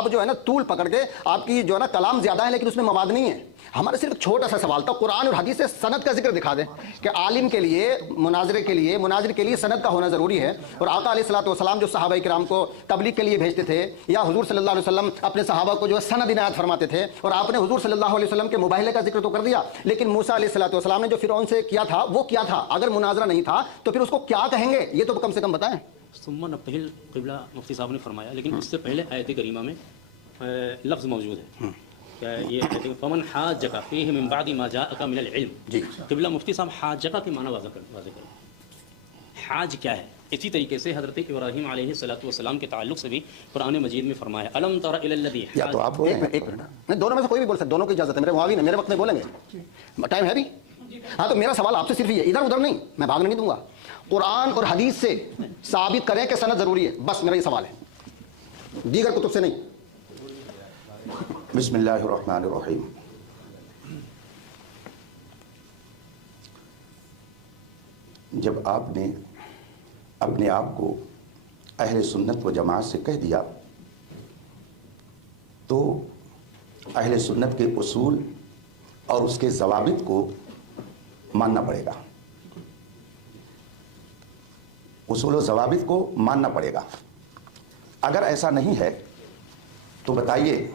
آپ جو ہے نا طول پکڑ کے آپ کی جو ہے نا کلام زیادہ ہے لیکن اس میں مواد نہیں ہے. ہمارا صرف چھوٹا سا سوال تھا, قرآن اور حدیث سے سند کا ذکر دکھا دیں کہ عالم کے لیے مناظر کے لیے سند کا ہونا ضروری ہے. اور آقا علیہ الصلوۃ والسلام جو صحابہ کرام کو تبلیغ کے لیے بھیجتے تھے, یا حضور صلی اللہ علیہ وسلم اپنے صحابہ کو جو ہے سند عنایت فرماتے تھے, اور آپ نے حضور صلی اللہ علیہ وسلم کے مباہلے کا ذکر تو کر دیا, لیکن موسیٰ علیہ الصلوۃ والسلام نے جو فرعون سے کیا تھا وہ کیا تھا؟ اگر مناظرہ نہیں تھا تو پھر اس کو کیا کہیں گے, یہ تو کم سے کم بتائیں. ثم نبتہل قبلہ مفتی صاحب نے فرمایا, لیکن اس سے پہلے آیت کریمہ میں لفظ موجود ہے. کیا یہ کہتے ہیں فمن حاجک فیہ من بعد ما جاءک من العلم. جی قبلہ مفتی صاحب حاجک کے معنی واضح کریں. حاج کیا ہے؟ اسی طریقے سے حضرت ابراہیم علیہ السلام کے تعلق سے بھی قرآن مجید میں فرمایا الم تر الی الذی. یا تو آپ ایک منٹ نہیں, دونوں میں سے کوئی بھی بول سکتے, دونوں کی اجازت ہے, میرے معاون ہے, میرے وقت میں بولیں گے, ٹائم ہے بھی. ہاں تو میرا سوال آپ سے صرف یہ, ادھر ادھر نہیں, میں بھاگنے نہیں دوں گا. قرآن اور حدیث سے ثابت کریں کہ سند ضروری ہے, بس میرا یہ سوال ہے, دیگر کتب سے نہیں. بسم اللہ الرحمن الرحیم. جب آپ نے اپنے آپ کو اہل سنت و جماعت سے کہہ دیا تو اہل سنت کے اصول اور اس کے ضوابط کو ماننا پڑے گا. اصول و ضوابط کو ماننا پڑے گا. اگر ایسا نہیں ہے تو بتائیے,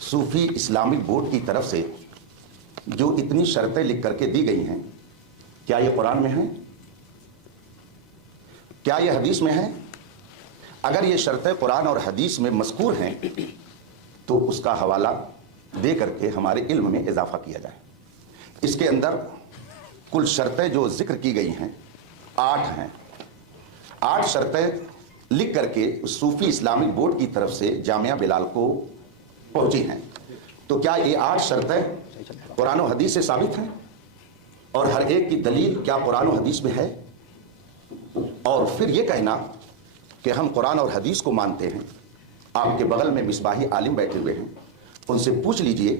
صوفی اسلامک بورڈ کی طرف سے جو اتنی شرطیں لکھ کر کے دی گئی ہیں, کیا یہ قرآن میں ہیں؟ کیا یہ حدیث میں ہیں؟ اگر یہ شرطیں قرآن اور حدیث میں مذکور ہیں تو اس کا حوالہ دے کر کے ہمارے علم میں اضافہ کیا جائے. اس کے اندر کل شرطیں جو ذکر کی گئی ہیں 8 ہیں. 8 شرطیں لکھ کر کے صوفی اسلامک بورڈ کی طرف سے جامعہ بلال کو پہنچی ہیں. تو کیا یہ 8 شرطیں قرآن و حدیث سے ثابت ہیں؟ اور ہر ایک کی دلیل کیا قرآن و حدیث میں ہے؟ اور پھر یہ کہنا کہ ہم قرآن اور حدیث کو مانتے ہیں. آپ کے بغل میں مصباحی عالم بیٹھے ہوئے ہیں, ان سے پوچھ لیجئے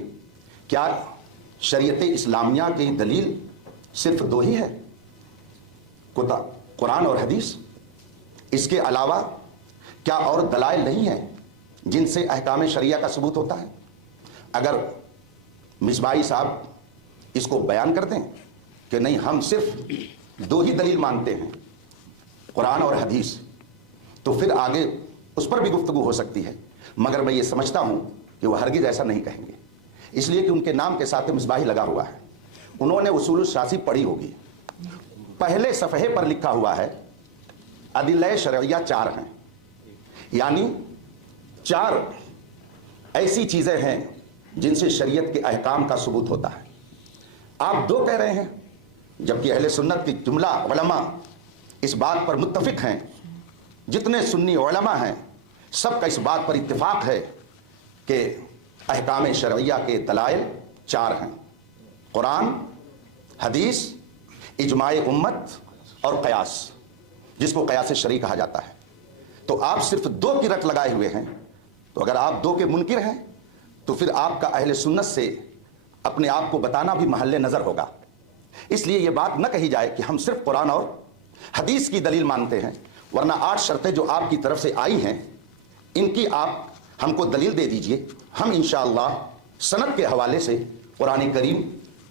کیا شریعت اسلامیہ کی دلیل صرف 2 ہی ہے, قرآن اور حدیث؟ اس کے علاوہ کیا اور دلائل نہیں ہیں جن سے احکام شریعہ کا ثبوت ہوتا ہے؟ اگر مصباحی صاحب اس کو بیان کر دیں کہ نہیں ہم صرف 2 ہی دلیل مانتے ہیں, قرآن اور حدیث, تو پھر آگے اس پر بھی گفتگو ہو سکتی ہے. مگر میں یہ سمجھتا ہوں کہ وہ ہرگز ایسا نہیں کہیں گے, اس لیے کہ ان کے نام کے ساتھ مصباحی لگا ہوا ہے. انہوں نے اصول الشاسی پڑھی ہوگی, پہلے صفحے پر لکھا ہوا ہے ادلہ شرعیہ 4 ہیں, یعنی 4 ایسی چیزیں ہیں جن سے شریعت کے احکام کا ثبوت ہوتا ہے. آپ 2 کہہ رہے ہیں, جبکہ اہل سنت کی جملہ علماء اس بات پر متفق ہیں, جتنے سنی علماء ہیں سب کا اس بات پر اتفاق ہے کہ احکام شرعیہ کے دلائل 4 ہیں, قرآن, حدیث, اجماع امت اور قیاس, جس کو قیاس شرعی کہا جاتا ہے. تو آپ صرف 2 کی رٹ لگائے ہوئے ہیں. تو اگر آپ 2 کے منکر ہیں تو پھر آپ کا اہل سنت سے اپنے آپ کو بتانا بھی محل نظر ہوگا. اس لیے یہ بات نہ کہی جائے کہ ہم صرف قرآن اور حدیث کی دلیل مانتے ہیں, ورنہ 8 شرطیں جو آپ کی طرف سے آئی ہیں ان کی آپ ہم کو دلیل دے دیجئے, ہم انشاءاللہ سند کے حوالے سے قرآن کریم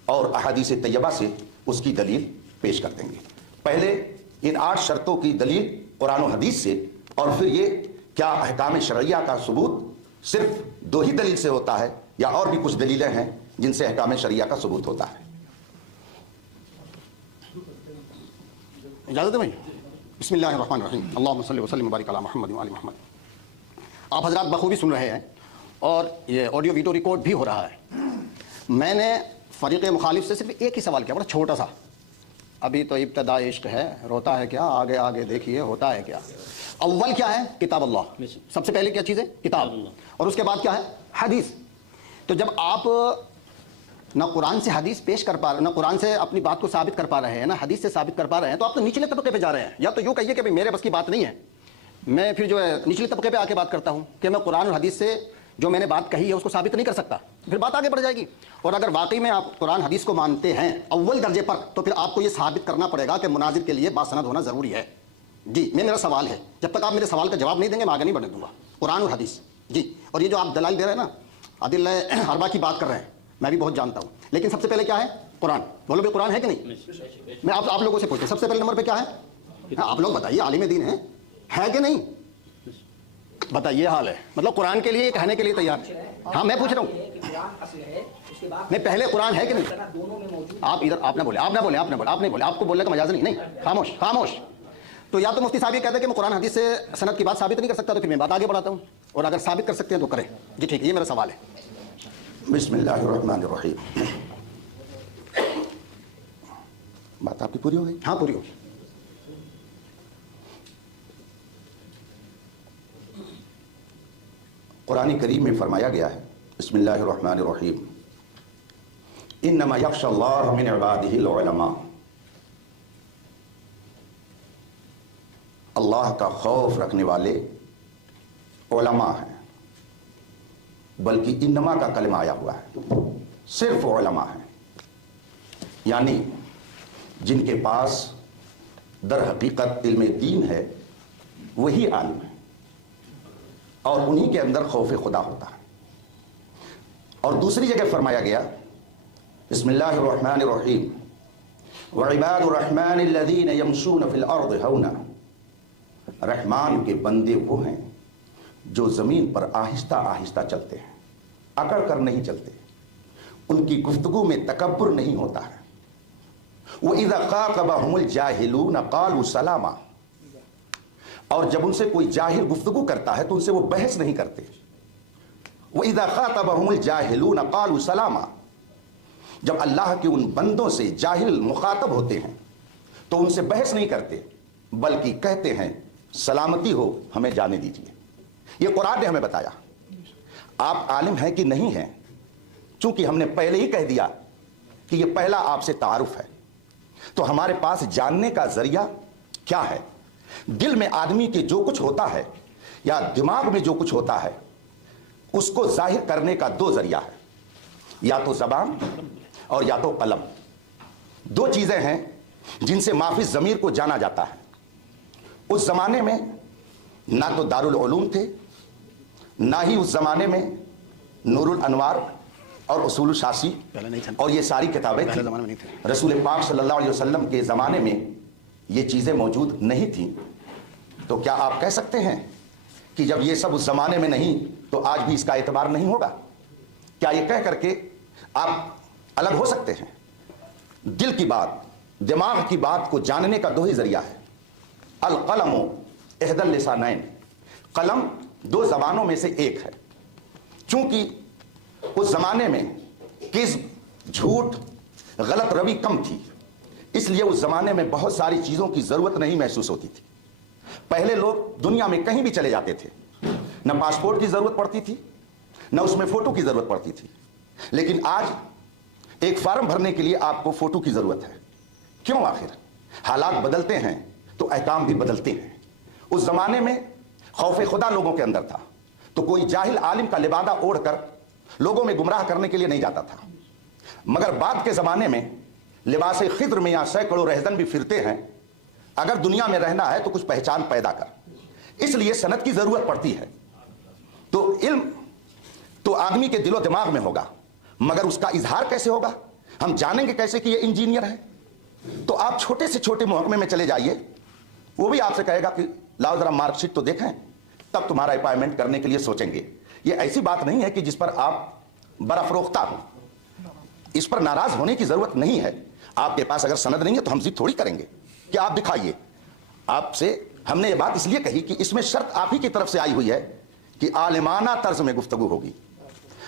اور احادیث طیبہ سے اس کی دلیل پیش کر دیں گے. پہلے ان 8 شرطوں کی دلیل قرآن و حدیث سے, اور پھر یہ کیا احکام شرعیہ کا ثبوت صرف 2 ہی دلیل سے ہوتا ہے یا اور بھی کچھ دلیلیں ہیں جن سے احکام شرعیہ کا ثبوت ہوتا ہے. اجازت ہے بھائی. بسم اللہ الرحمن الرحیم. اللہم صلی وسلم وبارک علی محمد و آل محمد. آپ حضرات بخوبی سن رہے ہیں اور یہ آڈیو ویڈیو ریکارڈ بھی ہو رہا ہے. میں نے فریق مخالف سے صرف ایک ہی سوال کیا, بڑا چھوٹا سا, ابھی تو ابتدا عشق ہے, روتا ہے کیا, آگے آگے دیکھیے ہوتا ہے کیا. اول کیا ہے؟ کتاب اللہ. سب سے پہلے کیا چیز ہے؟ کتاب. اور اس کے بعد کیا ہے؟ حدیث. تو جب آپ نہ قرآن سے حدیث پیش کر پا رہے, نہ قرآن سے اپنی بات کو ثابت کر پا رہے ہیں, نہ حدیث سے ثابت کر پا رہے ہیں, تو آپ تو نچلے طبقے پہ جا رہے ہیں. یا تو یوں کہیے کہ میرے بس کی بات نہیں ہے, میں پھر جو ہے نچلے طبقے پہ آ کے بات کرتا ہوں کہ میں قرآن اور حدیث سے جو میں نے بات کہی ہے اس کو ثابت نہیں کر سکتا, پھر بات آگے بڑھ جائے گی. اور اگر واقعی میں آپ قرآن حدیث کو مانتے ہیں اول درجے پر, تو پھر آپ کو یہ ثابت کرنا پڑے گا کہ مناظر کے لیے باسند ہونا ضروری ہے. جی, میرا سوال ہے, جب تک آپ میرے سوال کا جواب نہیں دیں گے میں آگے نہیں بڑھنے دوں گا. قرآن اور حدیث جی, اور یہ جو آپ دلائل دے رہے ہیں نا, عادل اربع کی بات کر رہے ہیں, میں بھی بہت جانتا ہوں, لیکن سب سے پہلے کیا ہے؟ قرآن. بولو بھی قرآن ہے کہ نہیں؟ میں آپ لوگوں سے پوچھتا ہوں, سب سے پہلے نمبر پہ کیا ہے؟ آپ لوگ بتائیے, عالم دین ہے کہ نہیں؟ بتائیے. یہ حال ہے, مطلب قرآن کے لیے کہنے کے لیے تیار. ہاں میں پوچھ رہا ہوں, نہیں پہلے قرآن ہے کہ نہیں؟ آپ ادھر آپ نہ بولے, آپ نہیں بولے, آپ کو بولنے کا مجاز نہیں. خاموش خاموش. تو یا تو مفتی صاحب یہ کہتے ہیں کہ میں قرآن حدیث سے سند کی بات ثابت نہیں کر سکتا, تو پھر میں بات آگے بڑھاتا ہوں, اور اگر ثابت کر سکتے ہیں تو کریں. جی ٹھیک ہے, یہ میرا سوال ہے. بسم اللہ الرحمن الرحیم. بات آپ کی پوری ہو گئی؟ ہاں پوری ہو. قرآن کریم میں فرمایا گیا ہے, بسم اللہ الرحمن الرحیم, انما یخشی اللہ من عبادہ العلماء. اللہ کا خوف رکھنے والے علماء ہیں. بلکہ انما کا کلمہ آیا ہوا ہے, صرف علماء ہیں, یعنی جن کے پاس در حقیقت علم دین ہے وہی عالم ہے, اور انہی کے اندر خوف خدا ہوتا ہے. اور دوسری جگہ فرمایا گیا, بسم اللہ الرحمن الرحیم, وعباد الرحمن الذین یمشون فی الارض ہونا. رحمان کے بندے وہ ہیں جو زمین پر آہستہ آہستہ چلتے ہیں, اکڑ کر نہیں چلتے, ان کی گفتگو میں تکبر نہیں ہوتا ہے. وَإِذَا خَاطَبَهُمُ الْجَاهِلُونَ قَالُوا سَلَامًا. اور جب ان سے کوئی جاہل گفتگو کرتا ہے تو ان سے وہ بحث نہیں کرتے. وَإِذَا خَاطَبَهُمُ الْجَاهِلُونَ قَالُوا سَلَامًا. جب اللہ کے ان بندوں سے جاہل مخاطب ہوتے ہیں تو ان سے بحث نہیں کرتے, بلکہ کہتے ہیں سلامتی ہو, ہمیں جانے دیجیے. یہ قرآن نے ہمیں بتایا. آپ عالم ہیں کہ نہیں ہیں, چونکہ ہم نے پہلے ہی کہہ دیا کہ یہ پہلا آپ سے تعارف ہے, تو ہمارے پاس جاننے کا ذریعہ کیا ہے؟ دل میں آدمی کے جو کچھ ہوتا ہے یا دماغ میں جو کچھ ہوتا ہے اس کو ظاہر کرنے کا دو ذریعہ ہے, یا تو زبان اور یا تو قلم. دو چیزیں ہیں جن سے ما فی الضمیر کو جانا جاتا ہے. اس زمانے میں نہ تو دارالعلوم تھے, نہ ہی اس زمانے میں نور الانوار اور اصول الشاسی اور یہ ساری کتابیں تھیں. رسول پاک صلی اللہ علیہ وسلم کے زمانے میں یہ چیزیں موجود نہیں تھیں. تو کیا آپ کہہ سکتے ہیں کہ جب یہ سب اس زمانے میں نہیں تو آج بھی اس کا اعتبار نہیں ہوگا؟ کیا یہ کہہ کر کے آپ الگ ہو سکتے ہیں؟ دل کی بات, دماغ کی بات کو جاننے کا دو ہی ذریعہ ہے. القلم احد اللسانین. قلم دو زبانوں میں سے ایک ہے. چونکہ اس زمانے میں کذب, جھوٹ, غلط روی کم تھی, اس لیے اس زمانے میں بہت ساری چیزوں کی ضرورت نہیں محسوس ہوتی تھی. پہلے لوگ دنیا میں کہیں بھی چلے جاتے تھے, نہ پاسپورٹ کی ضرورت پڑتی تھی, نہ اس میں فوٹو کی ضرورت پڑتی تھی. لیکن آج ایک فارم بھرنے کے لیے آپ کو فوٹو کی ضرورت ہے. کیوں؟ آخر حالات بدلتے ہیں تو احکام بھی بدلتے ہیں. اس زمانے میں خوف خدا لوگوں کے اندر تھا, تو کوئی جاہل عالم کا لبادہ اوڑھ کر لوگوں میں گمراہ کرنے کے لیے نہیں جاتا تھا. مگر بعد کے زمانے میں لباس خضر میں یا سینکڑوں رہزن بھی پھرتے ہیں. اگر دنیا میں رہنا ہے تو کچھ پہچان پیدا کر, اس لیے سند کی ضرورت پڑتی ہے. تو علم تو آدمی کے دل و دماغ میں ہوگا, مگر اس کا اظہار کیسے ہوگا؟ ہم جانیں گے کیسے کہ یہ انجینئر ہے؟ تو آپ چھوٹے سے چھوٹے محکمے میں چلے جائیے, وہ بھی آپ سے کہے گا کہ لاؤ ذرا مارک شیٹ تو دیکھیں, تب تمہارا اپائنٹمنٹ کرنے کے لیے سوچیں گے. یہ ایسی بات نہیں ہے کہ جس پر آپ برافروختہ ہوں, اس پر ناراض ہونے کی ضرورت نہیں ہے. آپ کے پاس اگر سند نہیں ہے تو ہم ضد تھوڑی کریں گے کہ آپ دکھائیے. آپ سے ہم نے یہ بات اس لیے کہی کہ اس میں شرط آپ ہی کی طرف سے آئی ہوئی ہے کہ عالمانہ طرز میں گفتگو ہوگی.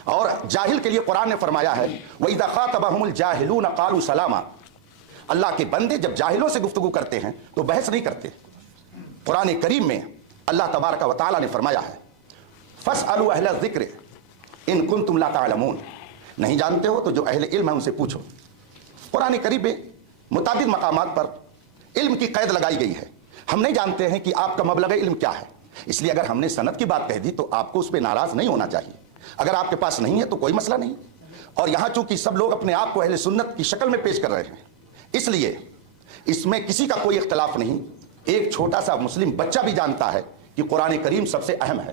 اور جاہل کے لیے قرآن نے فرمایا ہے وَإِذَا خَاطَبَهُمُ الْجَاهِلُونَ قَالُوا سَلَامًا. اللہ کے بندے جب جاہلوں سے گفتگو کرتے ہیں تو بحث نہیں کرتے. قرآن کریم میں اللہ تبارک و تعالیٰ نے فرمایا ہے فَاسْأَلُوا أَهْلَ الذِّكْرِ إِن كُنتُمْ لَا تَعْلَمُونَ. نہیں جانتے ہو تو جو اہل علم ہے ان سے پوچھو. قرآن کریم میں متعدد مقامات پر علم کی قید لگائی گئی ہے. ہم نہیں جانتے ہیں کہ آپ کا مبلغ علم کیا ہے, اس لیے اگر ہم نے سند کی بات کہہ دی تو آپ کو اس پہ ناراض نہیں ہونا چاہیے. اگر آپ کے پاس نہیں ہے تو کوئی مسئلہ نہیں. اور یہاں چونکہ سب لوگ اپنے آپ کو اہل سنت کی شکل میں پیش کر رہے ہیں, اس لیے اس میں کسی کا کوئی اختلاف نہیں. ایک چھوٹا سا مسلم بچہ بھی جانتا ہے کہ قرآن کریم سب سے اہم ہے.